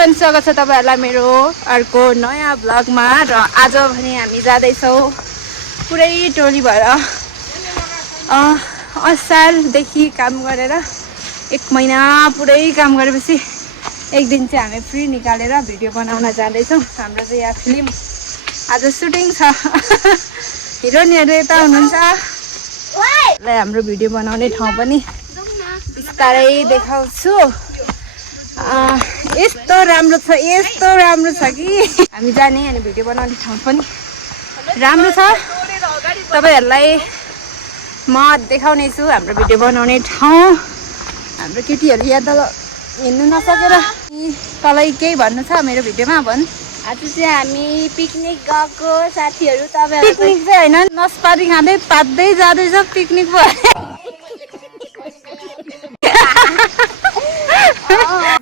पनि स्वागत छ तपाईहरुलाई मेरो अर्को नयाँ भ्लगमा। र आज भने हामी जाँदैछौँ पुरै टोली भएर असारदेखि काम गरेर 1 महिना पुरै काम गरेपछि एक दिन चाहिँ हामी फ्री निकालेर भिडियो बनाउन जाँदैछौँ। हाम्रो चाहिँ यहाँ फिल्म आज सुटिङ छ। हिरोइनहरु यता हुनुहुन्छ। हाम्रो भिडियो बनाउने ठाउँ पनि बिस्तारै देखाउँछु। यस्तो राम्रो छ कि हामी जाने अनि भिडियो बनाउने ठाउँ पनि राम्रो छ। तपाईहरुलाई म देखाउने छु हाम्रो भिडियो बनाउने ठाउँ। हाम्रो केटीहरु यहाँ तल हिँड्नु नसकेर तलै केही भन्नु छ मेरो भिडियोमा भन्। आज चाहिँ हामी पिकनिक गएको साथीहरु। तपाईहरु पिकनिक चाहिँ हैन, नस्पाती खाँदै पात्दै जाँदैछ पिकनिक पो।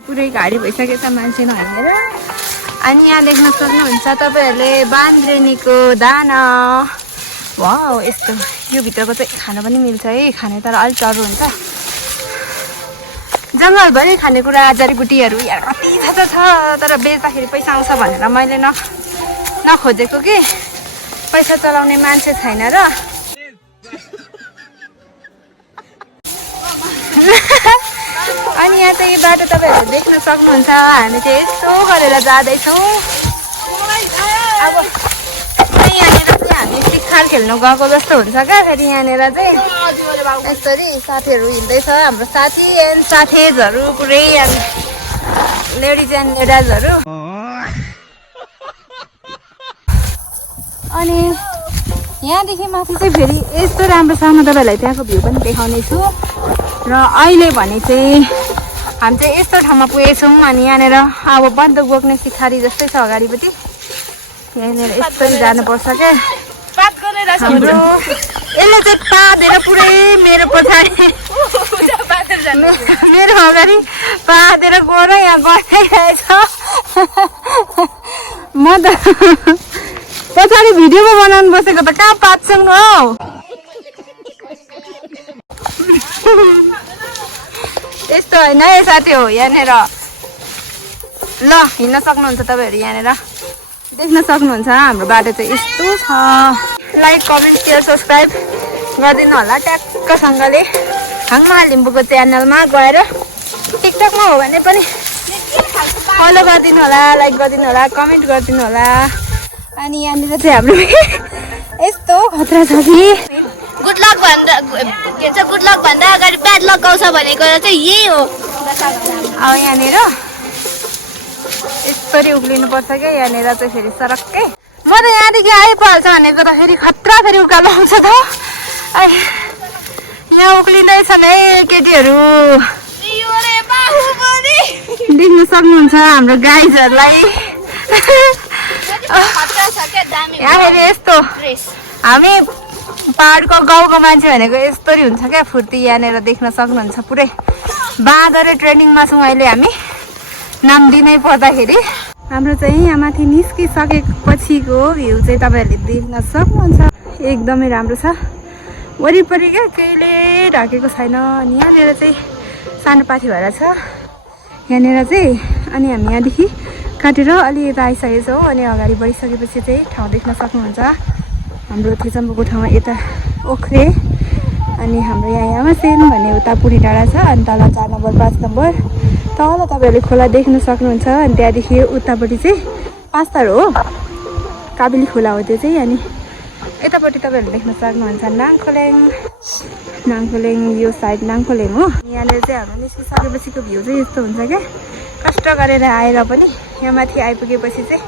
पुरै गाडी भइसकेको छ मान्छे नहिँडेर। अनि यहाँ देख्न सक्नुहुन्छ तपाईहरुले बान्द्रेनीको दाना। वाउ, यस्तो यो भित्रको चाहिँ खान पनि मिल्छ है। खाने तर अलि टर्रो हुन्छ। जङ्गलभरि खानेकुरा जडीबुटीहरू यार कति छ तर बेच्दाखेरि पैसा आउँछ भनेर मैले नखोजेको कि पैसा चलाउने मान्छे छैन र। अनि यहाँ चाहिँ यो बाटो तपाईहरुले देख्न सक्नुहुन्छ। हामी चाहिँ यस्तो गरेर जाँदैछौँ। अब यहाँनिर चाहिँ हामी शिक्षार खेल्नु गएको जस्तो हुन्छ क्या। फेरि यहाँनिर चाहिँ यसरी साथीहरू हिँड्दैछ। हाम्रो साथी एन्ड साथीजहरू पुरै लेडिज एन्ड लेडाजहरू। अनि यहाँदेखि माथि चाहिँ फेरि यस्तो राम्रो छ। म तपाईँहरूलाई त्यहाँको भ्यू पनि देखाउने छु। र अहिले भने चाहिँ हामी चाहिँ यस्तो ठाउँमा पुगेछौँ। अनि यहाँनिर अब बन्दुक बोक्ने शिखारी जस्तै छ अगाडिपट्टि। यहाँनिर यसरी जानुपर्छ क्या। हाम्रो यसले चाहिँ पादेर पुरै मेरो पछाडि मेरो अगाडि पादेर गएर यहाँ गइरहेछ। म त पछाडि भिडियोमा बनाउनु बसेको त कहाँ पाच्छौँ हौ। यस्तो होइन है साथी हो यहाँनिर। ल हिँड्न सक्नुहुन्छ तपाईँहरू। यहाँनिर देख्न सक्नुहुन्छ हाम्रो बाटो चाहिँ यस्तो छ। लाइक कमेन्ट सेयर सब्सक्राइब गरिदिनु होला ट्याक्कसँगले। हाङमा लिम्बूको च्यानलमा गएर टिकटकमा हो भने पनि फलो गरिदिनु होला, लाइक गरिदिनु होला, कमेन्ट गरिदिनु होला। अनि यहाँनिर चाहिँ हाम्रो यस्तो खतरा छ कि गुड लक भन्दा अगाडि ब्याड लक आउँछ भनेको चाहिँ यही हो। अब यहाँनिर यसरी उक्लिनुपर्छ क्या। यहाँनिर चाहिँ फेरि सरक्कै म त यहाँदेखि आइहाल्छ भनेको त फेरि खतरा फेरि उकालो आउँछ त। यहाँ उक्लिँदैछन् है केटीहरू। देख्न सक्नुहुन्छ हाम्रो गाइजहरूलाई। यहाँ फेरि यस्तो हामी पहाडको गाउँको मान्छे भनेको यस्तरी हुन्छ क्या फुर्ती। यहाँनिर देख्न सक्नुहुन्छ पुरै बाँदरे ट्रेनिङमा छौँ अहिले हामी। नाम दिनै पर्दाखेरि हाम्रो चाहिँ यहाँ माथि निस्किसकेपछिको भ्यू चाहिँ तपाईँहरूले देख्न सक्नुहुन्छ। एकदमै राम्रो छ। वरिपरि क्या केहीले ढकेको छैन। अनि यहाँनिर चाहिँ सानो पाथी भएर छ यहाँनिर चाहिँ। अनि हामी यहाँदेखि काटेर अलि यता आइसकेको छौँ। अनि अगाडि बढिसकेपछि चाहिँ ठाउँ देख्न सक्नुहुन्छ। हाम्रो थिचम्बुको ठाउँमा यता ओख्रे। अनि हाम्रो यहाँ यामासेन भन्ने उता पुरी डाँडा छ। अनि तल 4 नम्बर 5 नम्बर तल तपाईँहरूले खोला देख्न सक्नुहुन्छ। अनि त्यहाँदेखि उतापट्टि चाहिँ 5 तार हो, काबेली खोला हो त्यो चाहिँ। अनि यतापट्टि तपाईँहरूले देख्न सक्नुहुन्छ नाङखोलेङ यो साइड नाङखोलेङ हो। यहाँनिर चाहिँ हाम्रो निस्किसकेपछिको भ्यू चाहिँ यस्तो हुन्छ क्या। कष्ट गरेर आएर पनि यहाँ माथि आइपुगेपछि चाहिँ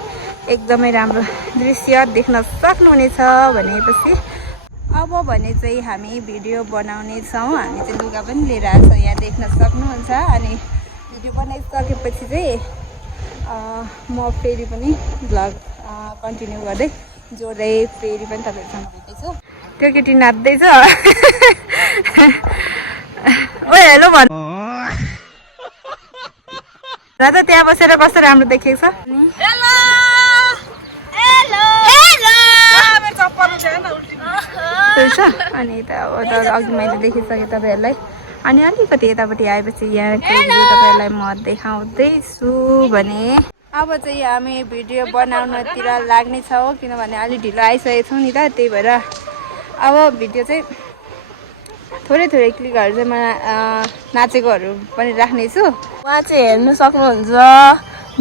एकदमै राम्रो दृश्य देख्न सक्नुहुनेछ। भनेपछि अब भने चाहिँ हामी भिडियो बनाउने छौँ। हामी चाहिँ लुगा पनि लिएर आएको छौँ यहाँ देख्न सक्नुहुन्छ। अनि भिडियो बनाइसकेपछि चाहिँ म फेरि पनि भ्लग कन्टिन्यू गर्दै जोड्दै फेरि पनि तपाईँहरूसँग भेट्दैछु। त्यो केटी नाच्दैछ। ओ हेलो भन् र त त्यहाँ बसेर कस्तो राम्रो देखेको छ। अनि अघि मैले देखिसकेँ तपाईँहरूलाई अनि अलिकति यतापट्टि आएपछि यहाँको भ्यू तपाईँलाई म देखाउँदैछु भने अब चाहिँ हामी भिडियो बनाउनतिर लाग्नेछौँ किनभने अलि ढिलो आइसकेको छौँ नि त त्यही भएर अब भिडियो चाहिँ थोरै क्लिकहरू चाहिँ म नाचेकोहरू पनि राख्नेछु। उहाँ चाहिँ हेर्नु सक्नुहुन्छ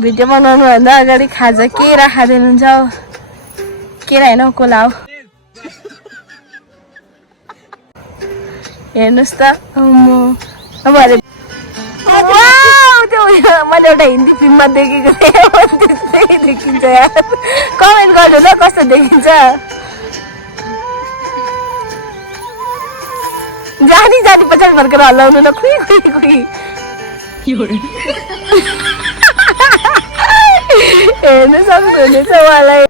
भिडियो बनाउनुभन्दा अगाडि खाजा केरा खाँदैनुहुन्छ केरा होइन कोला हो हेर्नुहोस् त अब अरे त्यो मैले एउटा हिन्दी फिल्ममा देखेको थिएँ त्यस्तै देखिन्छ यार कमेन्ट गर्नु न कस्तो देखिन्छ जानी पछाडि फर्केर हल्लाउनु न खुइ हेर्नु सक्नुहुनेछ उहाँलाई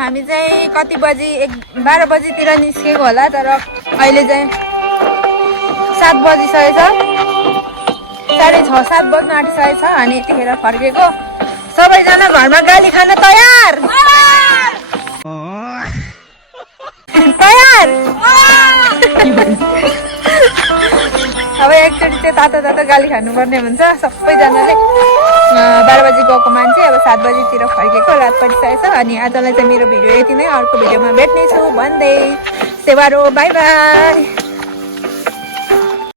हामी चाहिँ कति बजी 12 बजीतिर निस्केको होला तर अहिले चाहिँ 7 बजिसकेछ 6:30-7 बज्न आँटिसकेको छ अनि यतिखेर फर्केको सबैजना घरमा गाली खान तयार अब एकचोटि चाहिँ तातो गाली खानुपर्ने हुन्छ सबैजनाले 12 बजी गएको मान्छे अब 7 बजीतिर फर्केको रात परिसकेको छ अनि आजलाई चाहिँ मेरो भिडियो यति नै अर्को भिडियोमा भेट्नेछु भन्दै सेवारो बाई बाई।